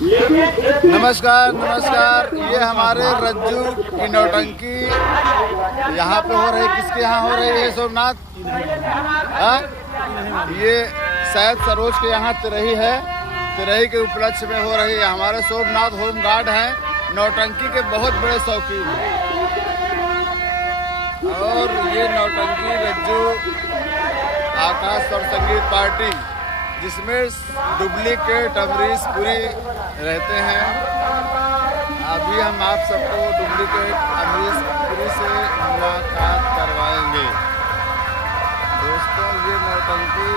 नमस्कार नमस्कार। ये हमारे रज्जू की नौटंकी यहाँ पे हो रही, किसके यहाँ हो रही है सोमनाथ? ये शायद सरोज के यहाँ तिरही है, तिरही के उपलक्ष्य में हो रही है। हमारे सोमनाथ होम गार्ड हैं, नौटंकी के बहुत बड़े शौकीन हैं। और ये नौटंकी रज्जू आकाश स्वर संगीत पार्टी, जिसमें डुप्लीकेट अमरीश पुरी रहते हैं। अभी हम आप सबको डुप्लीकेट अमरीश पुरी से मुलाकात करवाएंगे। दोस्तों, ये नौटंकी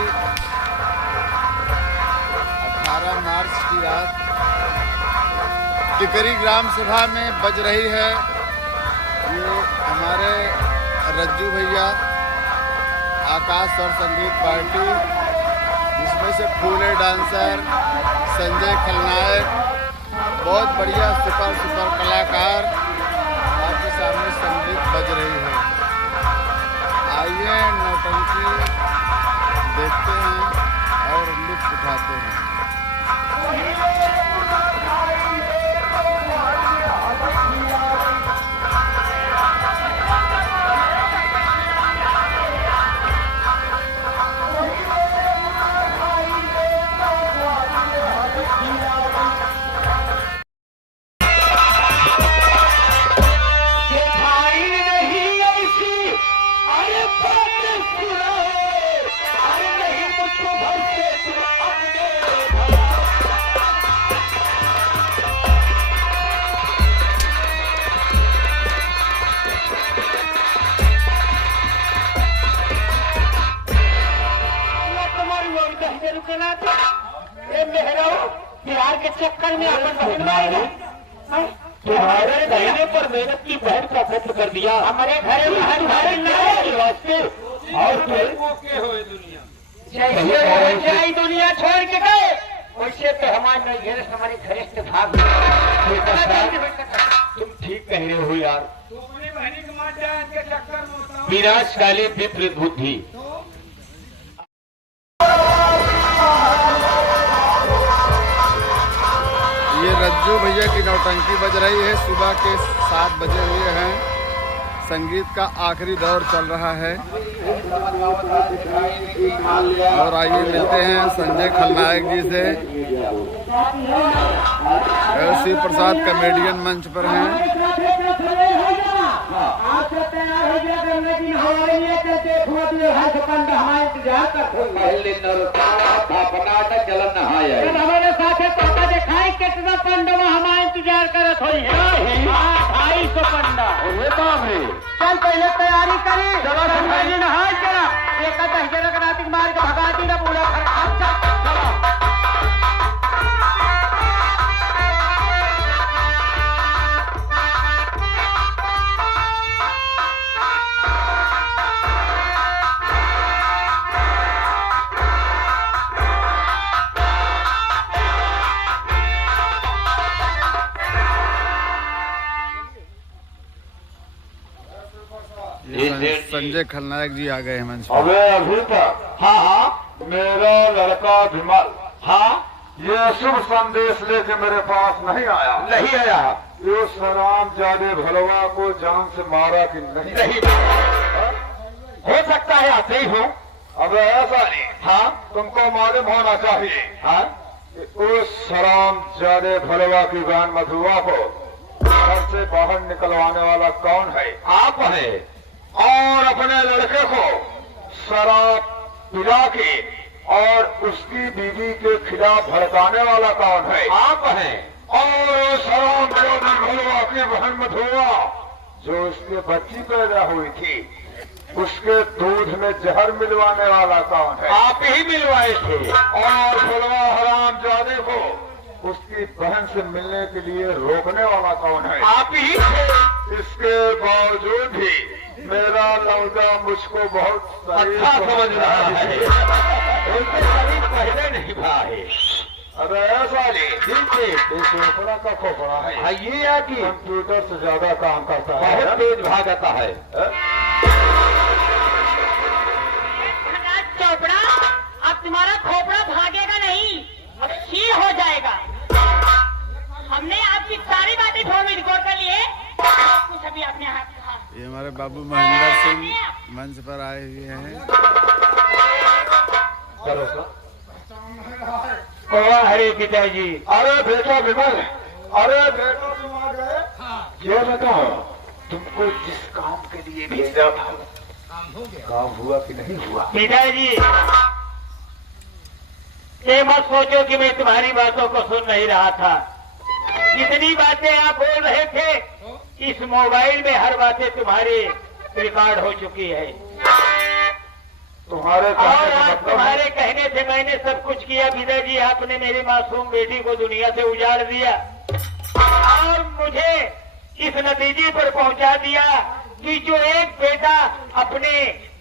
18 मार्च की रात टिकरी ग्राम सभा में बज रही है। ये हमारे रज्जू भैया आकाश स्वर संगीत पार्टी, जिसमें से फूले डांसर, संजय खलनायक, बहुत बढ़िया सुपर कलाकार आपके सामने संगीत बज रही है। आइए नौटंकी देखते हैं और लुत्फ उठाते हैं। बिहार के चक्कर में तुम्हारे कहने पर मेहनत की बहन का कत्ल कर दिया। हमारे घर वास्ते और दुनिया छोड़ के गए, वैसे तो हमारे घनिष्ठ भाग। तुम ठीक कह रहे हो यार। विनाश काले विपरीत बुद्धि। ये रज्जू भैया की नौटंकी बज रही है। सुबह के 7 बजे हुए हैं। संगीत का आखिरी दौर चल रहा है। और आइए मिलते हैं संजय खलनायक जी से। शिव प्रसाद कॉमेडियन मंच पर हैं। हमारे साथ दिखाई कितना पंडा हमारा इंतजार करत हो। 250 पंडा चल पहले तैयारी करी। नहाय चला एक 10 जन रात मार के भगा दी ना पूरा संजय खलनायक जी आ गए हैं मंच पर। अबे अभी तक हाँ मेरा लड़का विमल ये शुभ संदेश लेके मेरे पास नहीं आया। ये सराम जादे भलवा को जान से मारा कि नहीं? हो सकता है आते ही हो। अब ऐसा नहीं, तुमको मालूम होना चाहिए उस सराम जादे भलवा की बहन मधुआ को घर से बाहर निकलवाने वाला कौन है? आप है। और अपने लड़के को शराब पिला के और उसकी बीवी के खिलाफ भड़काने वाला कौन है? आप हैं। और शराब भलवा की बहन मधुआ जो उसके बच्ची पैदा हुई थी, उसके दूध में जहर मिलवाने वाला कौन है? आप ही मिलवाए थे। और भलवा हराम जादे को उसकी बहन से मिलने के लिए रोकने वाला कौन है? आप ही थे। इसके बावजूद भी मेरा लौटा मुझको बहुत अच्छा समझ रहा है। उनके शरीर पहले नहीं भाई। अरे ऐसा नहीं, खोपड़ा का खोपड़ा है। ये है कि कंप्यूटर से ज्यादा काम करता है, बहुत तेज भागता है। चोपड़ा, अब तुम्हारा खोपड़ा भागेगा नहीं, अब सी हो जाएगा। हमारे बाबू महेंद्र सिंह मंच पर आए हुए हैं। हरे पिताजी। अरे बेटा विमल, अरे बेटा तुम आ गए। ये बताओ, तुमको जिस काम के लिए भेजा था काम हुआ कि नहीं हुआ? पिताजी, ये मत सोचो कि मैं तुम्हारी बातों को सुन नहीं रहा था। जितनी बातें आप बोल रहे थे, इस मोबाइल में हर बातें तुम्हारी रिकॉर्ड हो चुकी है। तुम्हारे तुम्हारे कहने से मैंने सब कुछ किया पिताजी। आपने मेरी मासूम बेटी को दुनिया से उजाड़ दिया और मुझे इस नतीजे पर पहुंचा दिया कि जो एक बेटा अपने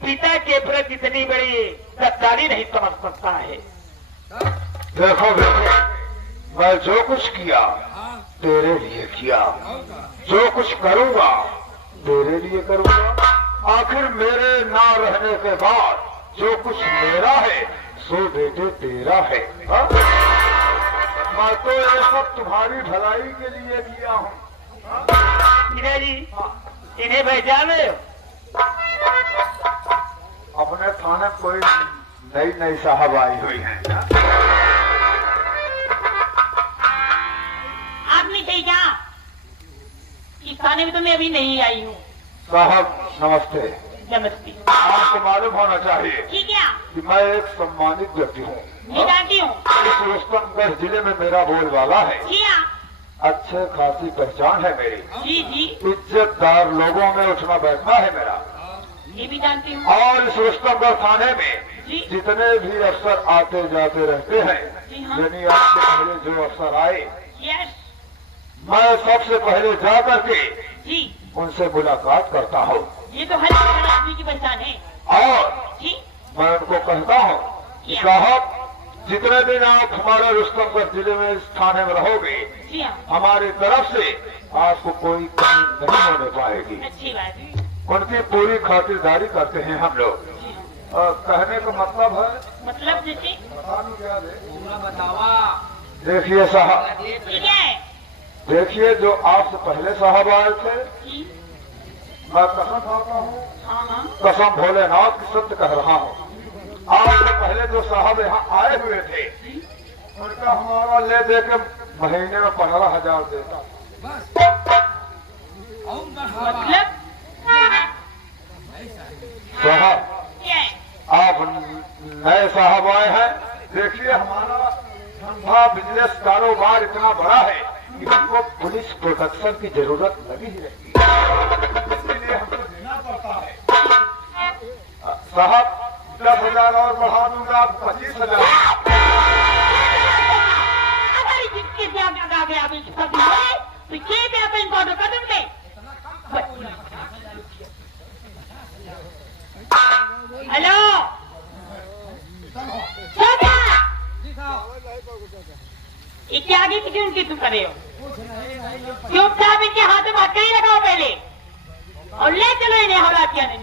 पिता के प्रति इतनी बड़ी गद्दारी नहीं समझ सकता है। देखो बेटे, मैं जो कुछ किया तेरे लिए किया, जो कुछ करूंगा तेरे लिए करूंगा। आखिर मेरे ना रहने के बाद जो कुछ मेरा है सो बेटे तेरा है। हा? मैं तो ये सब तुम्हारी भलाई के लिए किया हूँ। पिताजी, इन्हें पहचान रहे हो? अपने थाने कोई नई नई साहब आई हुई है। आपने सही कहा, इस थाने में तो मैं अभी नहीं आई हूँ। साहब नमस्ते। नमस्ते। आपको मालूम होना चाहिए ठीक है, कि मैं एक सम्मानित व्यक्ति हूँ। मैं जानती हूँ। इस रुस्तमगढ़ जिले में मेरा बोलबाला है। जी हाँ। अच्छे खासी पहचान है मेरी। जी जी, इज्जतदार लोगों में उठना बैठना है मेरा। ये भी जानती हूँ। और इस रुस्तमगढ़ थाने में जी। जितने भी अफसर आते जाते रहते हैं, जी हाँ। यानी आपसे पहले जो अफसर आए, यस। मैं सबसे पहले जा करके जी, उनसे मुलाकात करता हूँ ये तो हर एक आदमी की पहचान है। और जी मैं उनको कहता हूँ कि साहब जितने दिन आप हमारे रुस्तमगढ़ जिले में इस थाने में रहोगे, जी हाँ, हमारी तरफ से आपको कोई कमी नहीं होने पाएगी। अच्छी बात है। उनकी पूरी खातिरदारी करते हैं हम लोग। कहने का मतलब है, मतलब जैसे देखिए साहब, ठीक है। देखिए जो आपसे पहले साहब आए थे, जी मैं कसम खाता हूँ, हाँ हाँ, कसम भोलेनाथ की सत्य कह रहा हूँ, आपसे पहले जो साहब यहाँ आए हुए थे उनका हमारा ले दे के महीने में 15,000 देता। मतलब साहब क्या है? आप नए साहब आए हैं, देखिए हमारा धंधा बिजनेस कारोबार इतना बड़ा है कि हमको पुलिस प्रोटेक्शन की जरूरत लगी ही रहती है, इसलिए हमको देना पड़ता है। साहब 10,000 और बढ़ा दूंगा, 25,000। हमारी जिसके से आप लगा गया अभी सब है, तो ये भी आप इनको ऑर्डर कर देंगे। हेलो, इसके आगे किसी उनकी तुम कर रहे हो? चुपचाप इनके हाथ में हथकड़ी लगाओ पहले और ले चलो इन्हें हवा किया नहीं।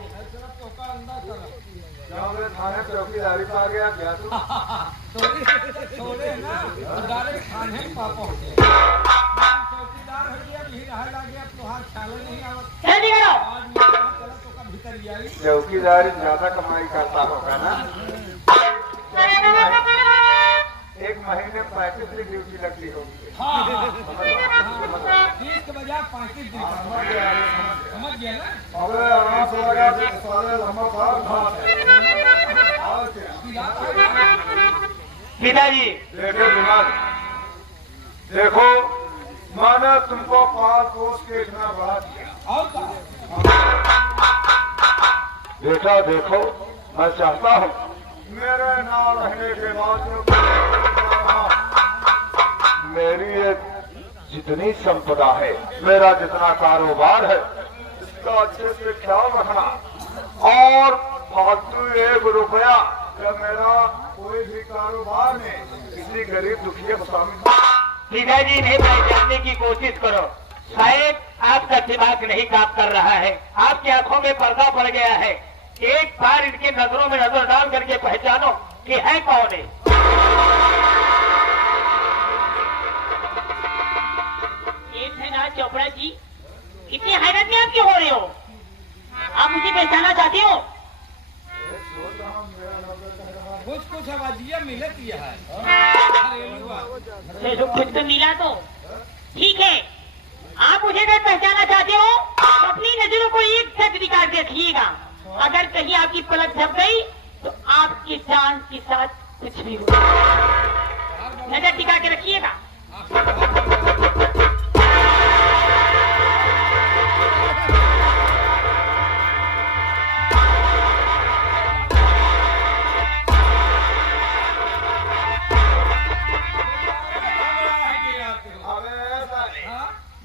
मेरे थाने चौकीदारी पा गया क्या तू? जल्दी करो। चौकीदारी ज्यादा कमाई करता होगा ना? एक महीने 35 दिन ड्यूटी लगती होगी। 30 के बजाय 35 दिन समझ गया ना? अबे आराम से लगा दे, सारे लंबा बार भाग है। और क्या? पिताजी, देखो विमान, देखो मैंने तुमको 5 कोस के इतना बढ़ा दिया। और क्या? बेटा देखो, मैं चाहता हूँ मेरे ना रहने के बाद मेरी ये जितनी संपदा है, मेरा जितना कारोबार है, इसका अच्छे से ख्याल रखना और फालतू 1 रुपया या मेरा कोई भी कारोबार में किसी गरीब दुखिया को शामिल। पिताजी इन्हें पहचानने की कोशिश करो। शायद आपका दिमाग नहीं काम कर रहा है, आपकी आंखों में पर्दा पड़ गया है। एक बार इनके नजरों में नजर डाल करके पहचानो कि है कौन है। एक है ना चोपड़ा जी, इतनी हैरत में आप क्यों हो रहे हो? आप मुझे पहचाना चाहते हो? कुछ आवाजिया मिलत है चलो कुछ तो मिला तो ठीक है। आप मुझे अगर पहचाना चाहते हो तो अपनी नजरों को एक टक दिखा के रखिएगा। अगर कहीं आपकी पलक झप गई तो आपकी जान के साथ कुछ भी हो। नजर टिका के रखिएगा।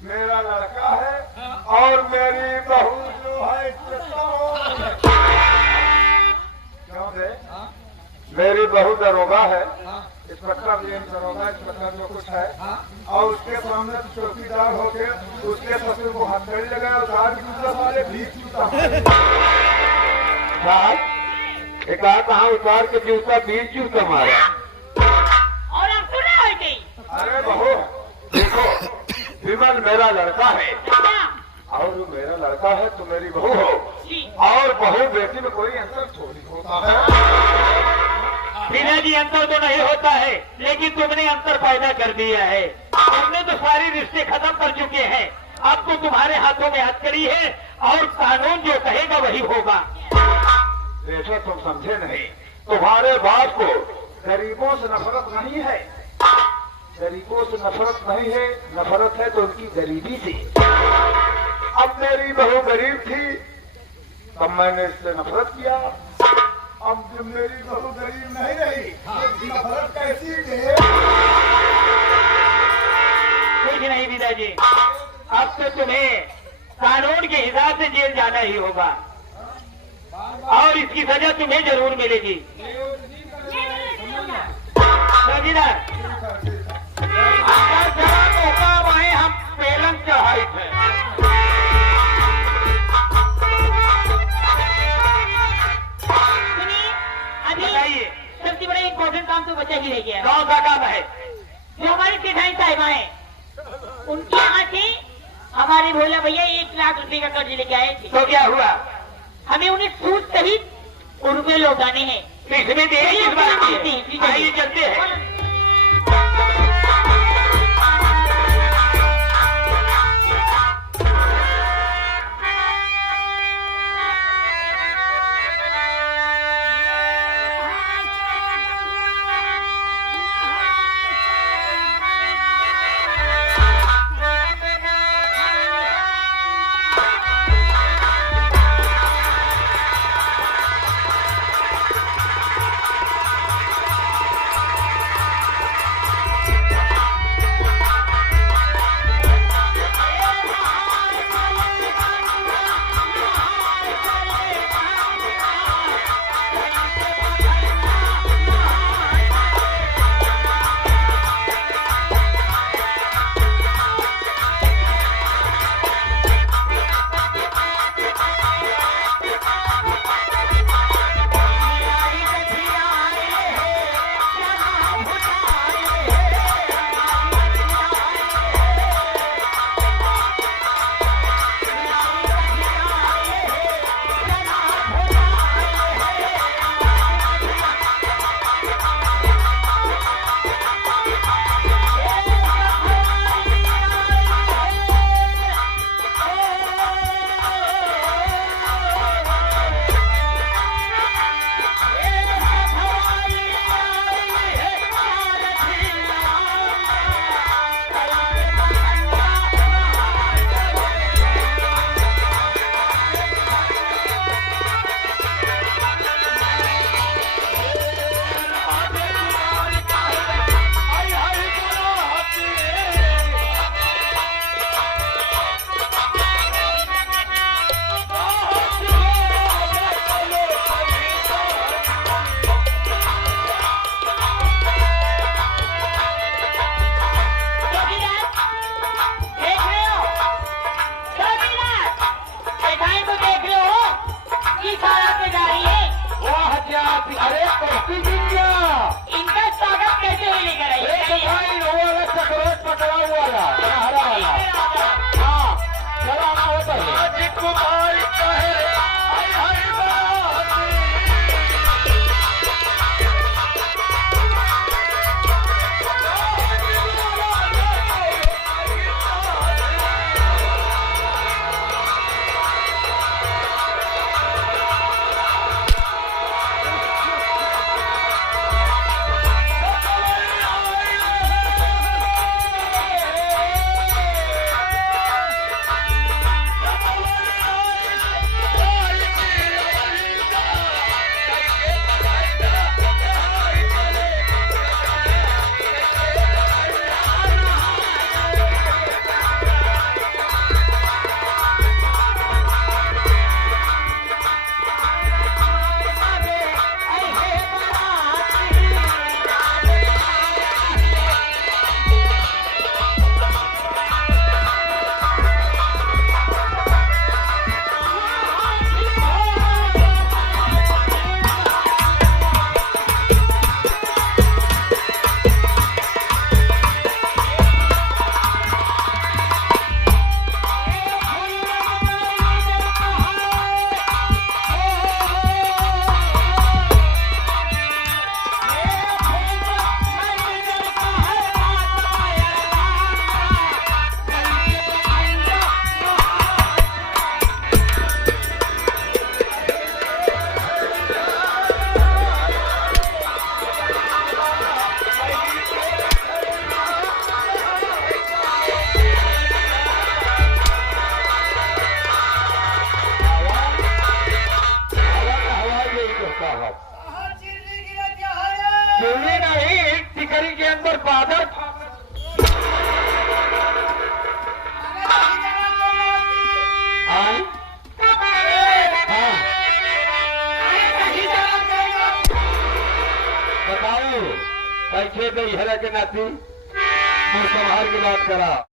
मेरा लड़का है और मेरी बहू जो है क्यों दे? मेरी बहू दरोगा है, इंस्पेक्टर दरोगा, इंस्पेक्टर जो कुछ है, और उसके सामने चौकीदार होके उसके ससुर को हथकड़ी लगाए और कहा कि दूसरा साले भीख जूता कहाँ उतार के जूता बीच जूता मारा। और आप सुन रहे हो कहीं? अरे बहू देखो, विमल मेरा लड़का है अच्छा। और वो मेरा लड़का है तो मेरी बहू हो, जी। और बहू बेटी में कोई अंतर थोड़ी होता है। बिना जी अंतर तो नहीं होता है, लेकिन तुमने अंतर पैदा कर दिया है। तुमने तो सारे रिश्ते खत्म कर चुके हैं। अब तो तुम्हारे हाथों में हथकड़ी है और कानून जो कहेगा वही होगा। देखो तुम समझे नहीं, तुम्हारे बाप को गरीबों से नफरत नहीं है, गरीबों से नफरत नहीं है, नफरत है तो उनकी गरीबी से। अब मेरी बहू गरीब थी तब मैंने इससे नफरत किया, अब जब मेरी बहू गरीब नहीं रही तो नफरत कैसी है? कुछ नहीं विदा जी, अब तो तुम्हें कानून के हिसाब से जेल जाना ही होगा और इसकी सजा तुम्हें जरूर मिलेगी। समझदार अगर जरा मौका वहीं हम पेलन चढ़ाई थे। सुनिए, अभी बताइए। सबसे बड़ा इम्पोर्टेंट काम तो बचा ही रह गया है। कौन सा काम है? जो हमारी सेठाई साहिबा है उनके यहाँ से हमारे भोला भैया 1 लाख रुपए का कर्ज लेके आए थे। तो क्या हुआ? हमें उन्हें सूद सहित रुपए लौटाने हैं। इसमें देरी किस बात की है? आइए चलते हैं। आओ कैसे दई हरा के नाती तू संभाल के बात करा।